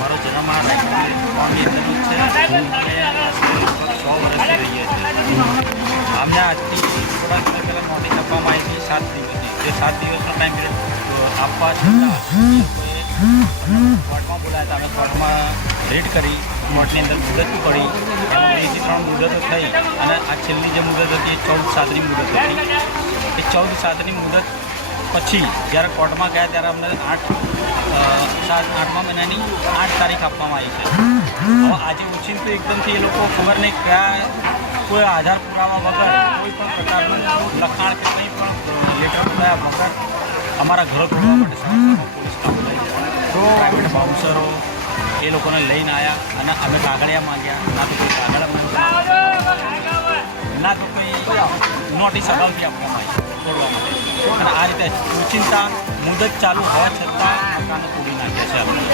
મારો જન્મ આ રાયગઢની અંદર જ છે. 100 વર્ષથી રહીએ છીએ. અમને આજથી થોડા સમય પહેલાં નોટિસ આપવામાં આવી હતી 7 દિવસની. જે 7 દિવસનો ટાઈમ પીરિયડ આપવા છતાં કોર્ટમાં બોલાયા હતા. અમે કોર્ટમાં રેડ કરી, કોર્ટની અંદર મુદત પડી, એમાં 2 થી 3 મુદતો થઈ અને આ છેલ્લી જે મુદત હતી એ 14/7ની મુદત હતી. એ 14/7ની મુદત પછી જ્યારે કોર્ટમાં ગયા ત્યારે અમને 8મા મહિનાની 8 તારીખ આપવામાં આવી છે. હવે આજે ઓચિંતું એકદમથી એ લોકો ખબર નહીં કયા કોઈ આધાર પુરાવા વગર કોઈ પણ પ્રકારનું લખાણ કે કંઈ પણ લેટર બોલાયા વગર અમારા ઘરો તોડવા માટે પોલીસના બોલાવી પ્રાઇવેટ બાઉન્સરો એ લોકોને લઈને આવ્યા અને અમે કાગળિયા માંગ્યા. ના તો કોઈ કાગળ માંગ્યા, ના તો કોઈ નોટિસ અગાઉથી આપવામાં આવી તોડવા માટે. અને આ રીતે ઓચિંતા મુદત ચાલુ હોવા છતાં મકાનો તોડી નાખ્યા છે.